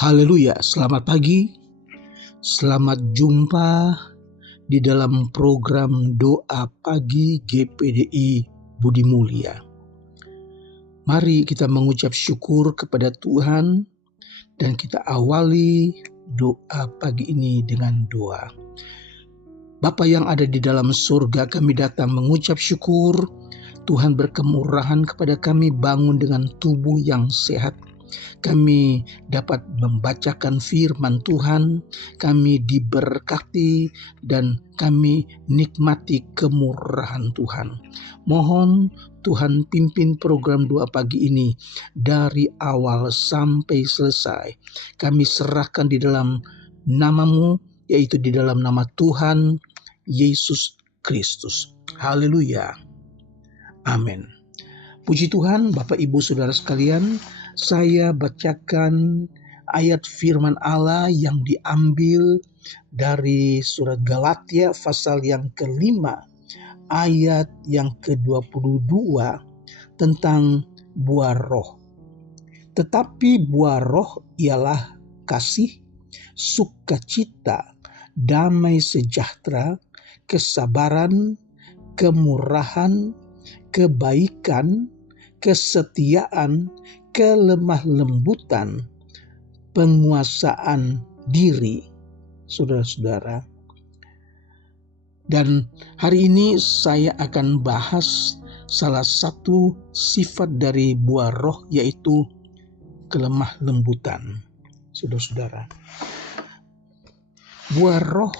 Haleluya, selamat pagi, selamat jumpa di dalam program Doa Pagi GPDI Budi Mulia. Mari kita mengucap syukur kepada Tuhan dan kita awali doa pagi ini dengan doa. Bapa yang ada di dalam surga, kami datang mengucap syukur. Tuhan berkemurahan kepada kami, bangun dengan tubuh yang sehat. Kami dapat membacakan firman Tuhan, kami diberkati dan kami nikmati kemurahan Tuhan. Mohon Tuhan pimpin program doa pagi ini dari awal sampai selesai. Kami serahkan di dalam nama-Mu, yaitu di dalam nama Tuhan Yesus Kristus. Haleluya. Amin. Puji Tuhan, Bapak Ibu Saudara sekalian, saya bacakan ayat firman Allah yang diambil dari surat Galatia pasal yang kelima, ayat yang ke-22 tentang buah roh. Tetapi buah roh ialah kasih, sukacita, damai sejahtera, kesabaran, kemurahan, kebaikan, kesetiaan, kelemah lembutan, penguasaan diri, saudara-saudara. Dan hari ini saya akan bahas salah satu sifat dari buah roh, yaitu kelemah lembutan, saudara-saudara. Buah roh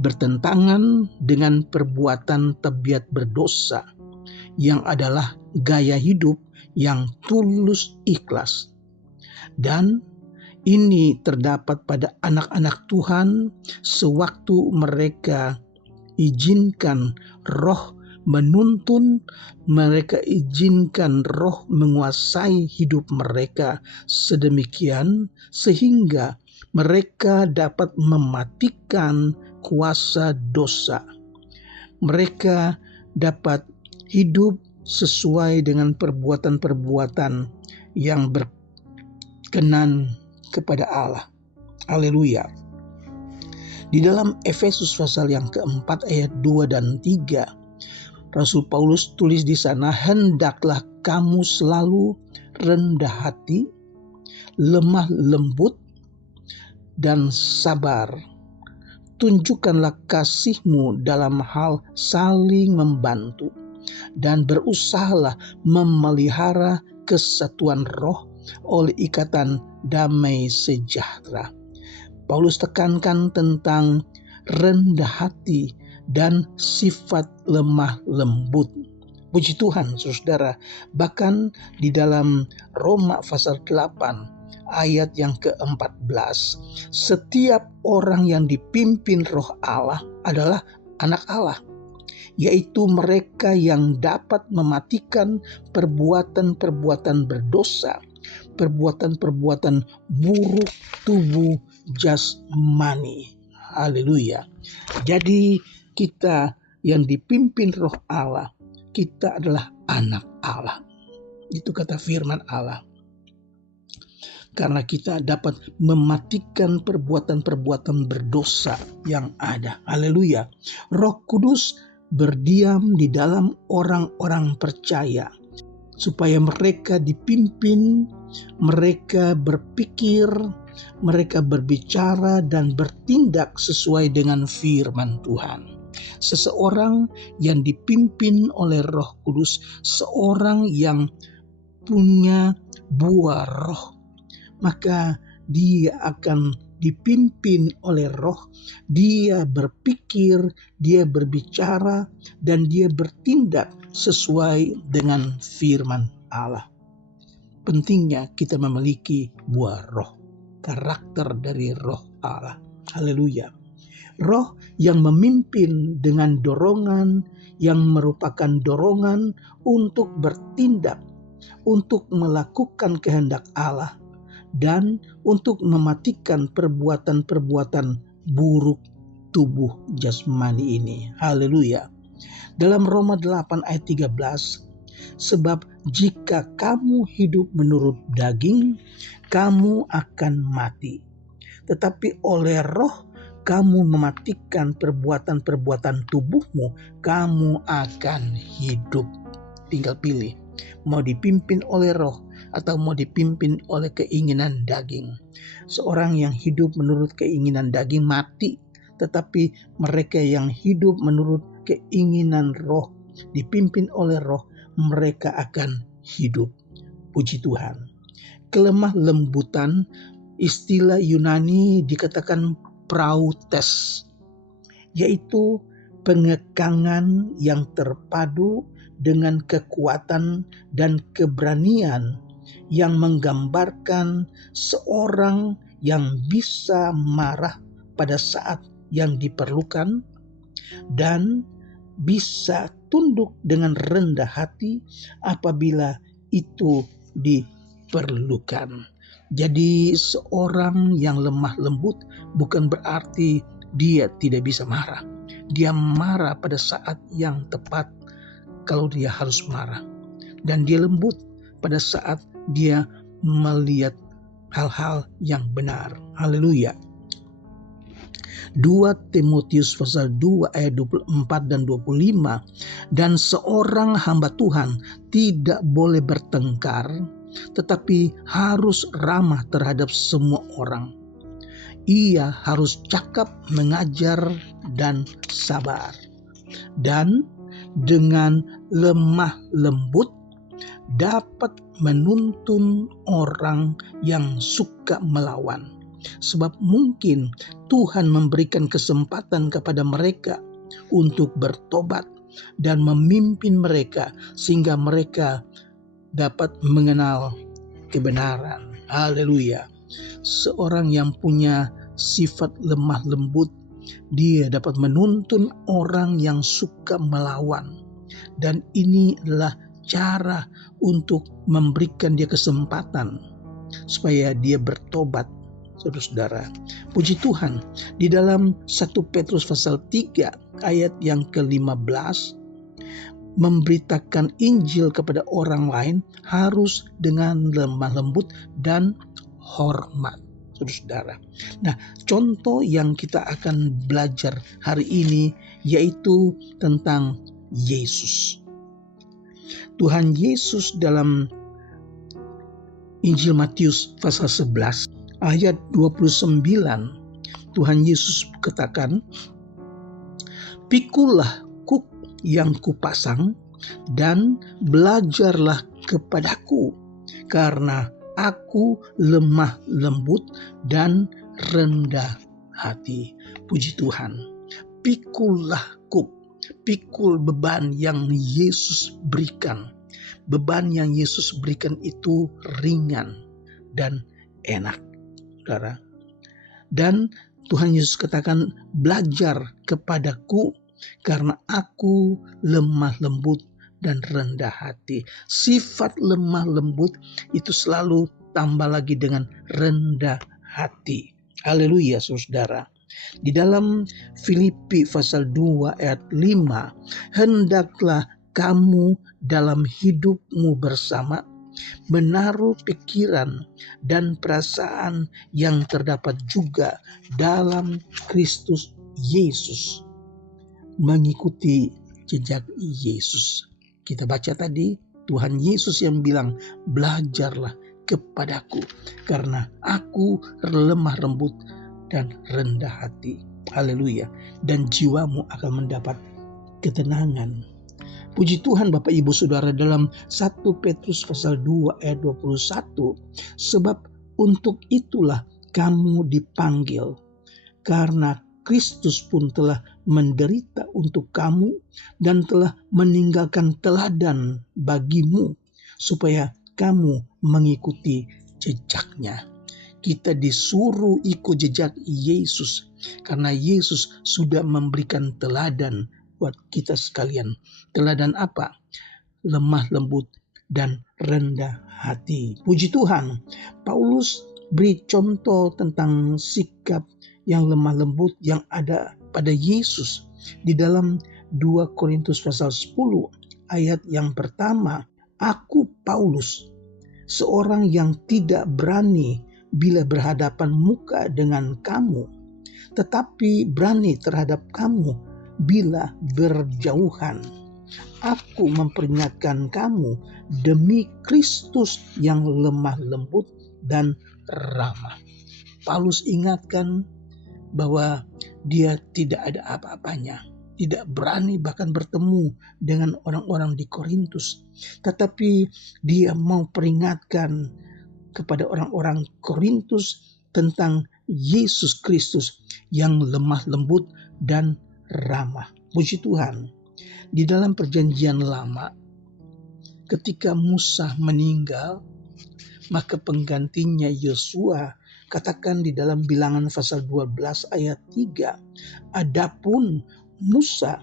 bertentangan dengan perbuatan tabiat berdosa yang adalah gaya hidup yang tulus ikhlas. Dan ini terdapat pada anak-anak Tuhan sewaktu mereka izinkan roh menuntun, mereka izinkan roh menguasai hidup mereka sedemikian sehingga mereka dapat mematikan kuasa dosa. Mereka dapat hidup sesuai dengan perbuatan-perbuatan yang berkenan kepada Allah. Haleluya. Di dalam Efesus pasal yang keempat ayat 2 dan 3, Rasul Paulus tulis di sana, hendaklah kamu selalu rendah hati, lemah lembut, dan sabar. Tunjukkanlah kasih-Mu dalam hal saling membantu dan berusahalah memelihara kesatuan roh oleh ikatan damai sejahtera. Paulus tekankan tentang rendah hati dan sifat lemah lembut. Puji Tuhan, saudara, bahkan di dalam Roma pasal 8 ayat yang ke-14, setiap orang yang dipimpin roh Allah adalah anak Allah, yaitu mereka yang dapat mematikan perbuatan-perbuatan berdosa, perbuatan-perbuatan buruk tubuh jasmani. Haleluya. Jadi kita yang dipimpin roh Allah, kita adalah anak Allah. Itu kata firman Allah. Karena kita dapat mematikan perbuatan-perbuatan berdosa yang ada. Haleluya. Roh Kudus berdiam di dalam orang-orang percaya, supaya mereka dipimpin, mereka berpikir, mereka berbicara dan bertindak sesuai dengan firman Tuhan. Seseorang yang dipimpin oleh Roh Kudus, seorang yang punya buah roh, maka dia akan dipimpin oleh roh, dia berpikir, dia berbicara, dan dia bertindak sesuai dengan firman Allah. Pentingnya kita memiliki buah roh, karakter dari roh Allah. Haleluya. Roh yang memimpin dengan dorongan yang merupakan dorongan untuk bertindak, untuk melakukan kehendak Allah, dan untuk mematikan perbuatan-perbuatan buruk tubuh jasmani ini. Haleluya. Dalam Roma 8 ayat 13, sebab jika kamu hidup menurut daging, kamu akan mati. Tetapi oleh Roh kamu mematikan perbuatan-perbuatan tubuhmu, kamu akan hidup. Tinggal pilih, mau dipimpin oleh Roh atau mau dipimpin oleh keinginan daging. Seorang yang hidup menurut keinginan daging mati, tetapi mereka yang hidup menurut keinginan Roh, dipimpin oleh Roh, mereka akan hidup. Puji Tuhan. Kelemah lembutan, istilah Yunani dikatakan prautes, yaitu pengekangan yang terpadu dengan kekuatan dan keberanian yang menggambarkan seorang yang bisa marah pada saat yang diperlukan dan bisa tunduk dengan rendah hati apabila itu diperlukan. Jadi seorang yang lemah lembut bukan berarti dia tidak bisa marah. Dia marah pada saat yang tepat kalau dia harus marah. Dan dia lembut pada saat dia melihat hal-hal yang benar. Haleluya. 2 Timotius pasal 2 ayat 24 dan 25. Dan seorang hamba Tuhan tidak boleh bertengkar, tetapi harus ramah terhadap semua orang. Ia harus cakap, mengajar, dan sabar. Dan dengan lemah lembut dapat menuntun orang yang suka melawan. Sebab mungkin Tuhan memberikan kesempatan kepada mereka untuk bertobat dan memimpin mereka sehingga mereka dapat mengenal kebenaran. Haleluya. Seorang yang punya sifat lemah lembut, dia dapat menuntun orang yang suka melawan. Dan ini adalah cara untuk memberikan dia kesempatan supaya dia bertobat. Saudara-saudara, puji Tuhan, di dalam 1 Petrus pasal 3 ayat yang ke-15, memberitakan Injil kepada orang lain harus dengan lemah lembut dan hormat. Saudara-saudara. Nah, contoh yang kita akan belajar hari ini yaitu tentang Yesus. Tuhan Yesus dalam Injil Matius pasal 11 ayat 29, Tuhan Yesus katakan, "Pikulah kuk yang kupasang dan belajarlah kepadaku, karena aku lemah lembut dan rendah hati." Puji Tuhan. Pikulah kuk, pikul beban yang Yesus berikan. Beban yang Yesus berikan itu ringan dan enak, saudara. Dan Tuhan Yesus katakan, belajar kepadaku karena aku lemah lembut dan rendah hati. Sifat lemah lembut itu selalu tambah lagi dengan rendah hati. Haleluya, saudara. Di dalam Filipi pasal 2 ayat 5, hendaklah kamu dalam hidupmu bersama menaruh pikiran dan perasaan yang terdapat juga dalam Kristus Yesus, mengikuti jejak Yesus. Kita baca tadi, Tuhan Yesus yang bilang, belajarlah kepadaku karena aku lemah lembut dan rendah hati. Haleluya. Dan jiwamu akan mendapat ketenangan. Puji Tuhan Bapak Ibu Saudara, dalam 1 Petrus pasal 2 ayat 21, sebab untuk itulah kamu dipanggil, karena Kristus pun telah menderita untuk kamu dan telah meninggalkan teladan bagimu, supaya kamu mengikuti jejaknya. Kita disuruh ikut jejak Yesus, karena Yesus sudah memberikan teladan buat kita sekalian. Teladan apa? Lemah lembut dan rendah hati. Puji Tuhan, Paulus beri contoh tentang sikap yang lemah lembut yang ada pada Yesus di dalam 2 Korintus pasal 10 ayat yang pertama. Aku Paulus, seorang yang tidak berani bila berhadapan muka dengan kamu, tetapi berani terhadap kamu bila berjauhan. Aku memperingatkan kamu demi Kristus yang lemah lembut dan ramah. Paulus ingatkan bahwa dia tidak ada apa-apanya, tidak berani bahkan bertemu dengan orang-orang di Korintus. Tetapi dia mau peringatkan kepada orang-orang Korintus tentang Yesus Kristus yang lemah lembut dan ramah. Puji Tuhan. Di dalam perjanjian lama, ketika Musa meninggal, maka penggantinya Yosua, katakan di dalam Bilangan pasal 12 ayat 3, adapun Musa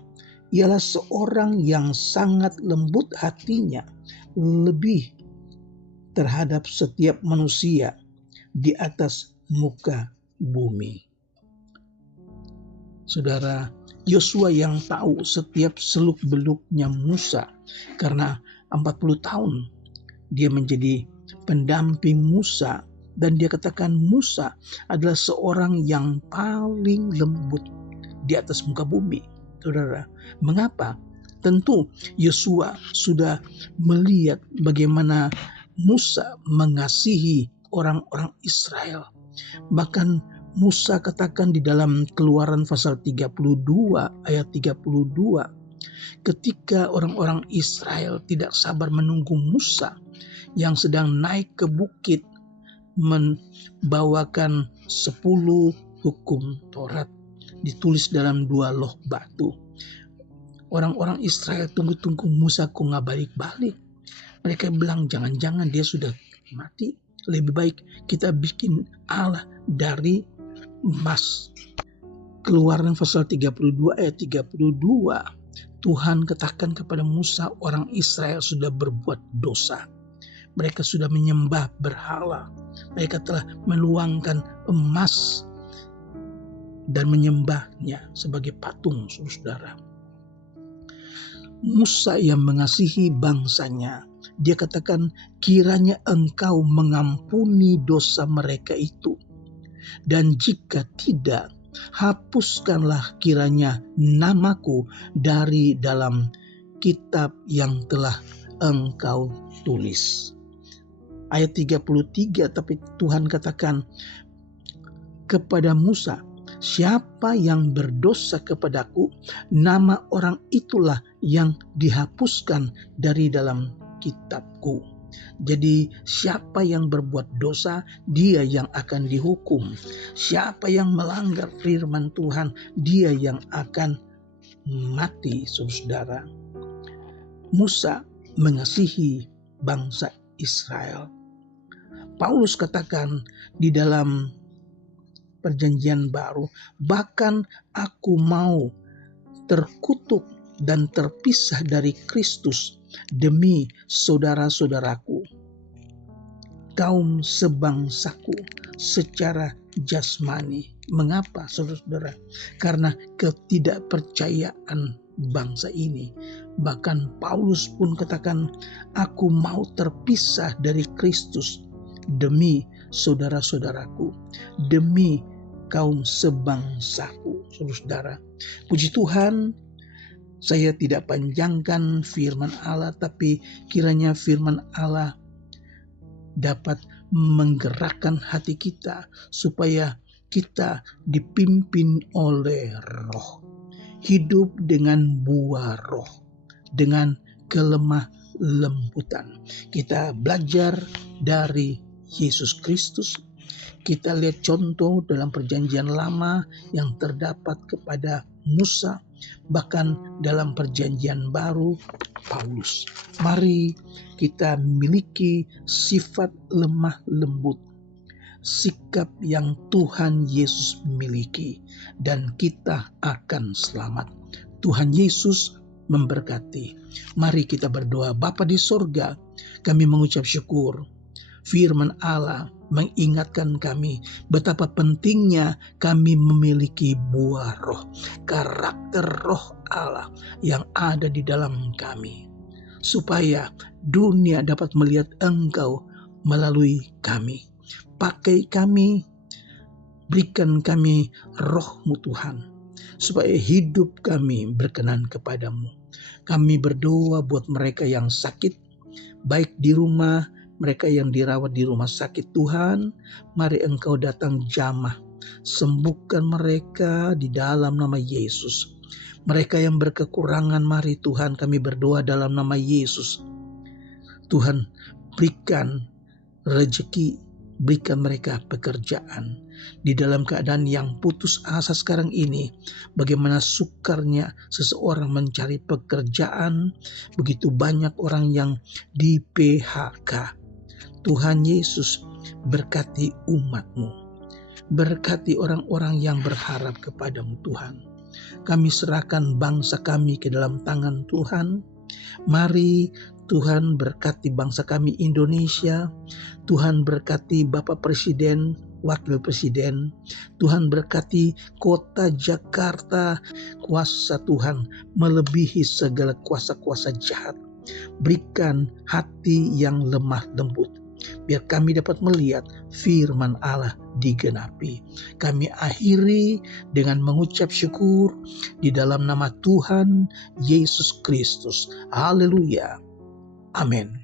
ialah seorang yang sangat lembut hatinya, lebih terhadap setiap manusia di atas muka bumi. Saudara, Yosua yang tahu setiap seluk-beluknya Musa, karena 40 tahun dia menjadi pendamping Musa, dan dia katakan Musa adalah seorang yang paling lembut di atas muka bumi. Saudara, mengapa? Tentu Yosua sudah melihat bagaimana Musa mengasihi orang-orang Israel. Bahkan Musa katakan di dalam Keluaran pasal 32 ayat 32, ketika orang-orang Israel tidak sabar menunggu Musa yang sedang naik ke bukit membawakan 10 hukum Taurat ditulis dalam 2 loh batu. Orang-orang Israel tunggu-tunggu Musa kok nggak balik-balik. Mereka bilang jangan-jangan dia sudah mati. Lebih baik kita bikin Allah dari emas. Keluaran pasal 32 ayat 32. Tuhan katakan kepada Musa, orang Israel sudah berbuat dosa. Mereka sudah menyembah berhala. Mereka telah meluangkan emas dan menyembahnya sebagai patung, saudara. Musa yang mengasihi bangsanya, dia katakan kiranya engkau mengampuni dosa mereka itu. Dan jika tidak, hapuskanlah kiranya namaku dari dalam kitab yang telah engkau tulis. Ayat 33, tapi Tuhan katakan kepada Musa, siapa yang berdosa kepadaku, nama orang itulah yang dihapuskan dari dalam kitabku. Jadi siapa yang berbuat dosa, dia yang akan dihukum. Siapa yang melanggar firman Tuhan, dia yang akan mati, saudara. Musa mengasihi bangsa Israel. Paulus katakan di dalam perjanjian baru, bahkan aku mau terkutuk dan terpisah dari Kristus demi saudara-saudaraku, kaum sebangsaku secara jasmani. Mengapa, saudara? Karena ketidakpercayaan bangsa ini. Bahkan Paulus pun katakan, aku mau terpisah dari Kristus demi saudara-saudaraku, demi kaum sebangsaku. Saudara, puji Tuhan, saya tidak panjangkan firman Allah, tapi kiranya firman Allah dapat menggerakkan hati kita supaya kita dipimpin oleh Roh. Hidup dengan buah Roh, dengan kelemah lembutan. Kita belajar dari Yesus Kristus. Kita lihat contoh dalam perjanjian lama yang terdapat kepada Musa, bahkan dalam perjanjian baru Paulus. Mari kita miliki sifat lemah lembut, sikap yang Tuhan Yesus miliki, dan kita akan selamat. Tuhan Yesus memberkati. Mari kita berdoa. Bapa di sorga, kami mengucap syukur. Firman Allah mengingatkan kami betapa pentingnya kami memiliki buah Roh, karakter Roh Allah yang ada di dalam kami, supaya dunia dapat melihat Engkau, melalui kami. Pakai kami, berikan kami roh-Mu Tuhan, supaya hidup kami berkenan kepadamu. Kami berdoa buat mereka yang sakit, baik di rumah, mereka yang dirawat di rumah sakit. Tuhan, mari Engkau datang jamah, sembuhkan mereka di dalam nama Yesus. Mereka yang berkekurangan, mari Tuhan kami berdoa dalam nama Yesus. Tuhan, berikan rezeki, berikan mereka pekerjaan. Di dalam keadaan yang putus asa sekarang ini, bagaimana sukarnya seseorang mencari pekerjaan, begitu banyak orang yang di PHK. Tuhan Yesus, berkati umat-Mu, berkati orang-orang yang berharap kepadamu Tuhan. Kami serahkan bangsa kami ke dalam tangan Tuhan. Mari Tuhan berkati bangsa kami Indonesia. Tuhan berkati Bapak Presiden, Wakil Presiden. Tuhan berkati kota Jakarta. Kuasa Tuhan melebihi segala kuasa-kuasa jahat. Berikan hati yang lemah lembut, biar kami dapat melihat firman Allah digenapi. Kami akhiri dengan mengucap syukur di dalam nama Tuhan Yesus Kristus. Haleluya. Amin.